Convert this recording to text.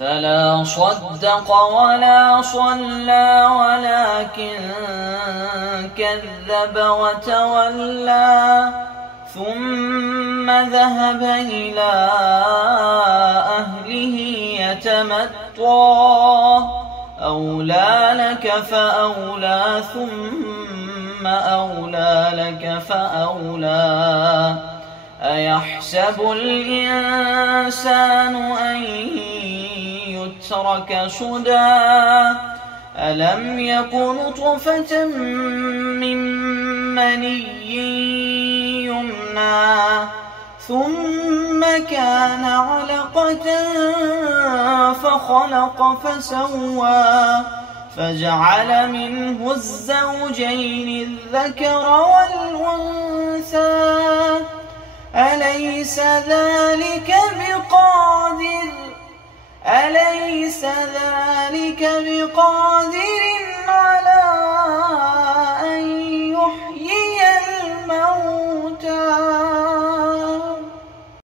فلا صدق ولا صلى ولكن كذب وتولى ثم ذهب إلى أهله يتمطى أولى لك فأولى ثم أولى لك فأولى أيحسب الإنسان أن يترك سدى ألم يك نطفة من مني يمنى ثم كان علقة فخلق فسوى فجعل منه الزوجين الذكر والأنثى أليس ذلك بقادر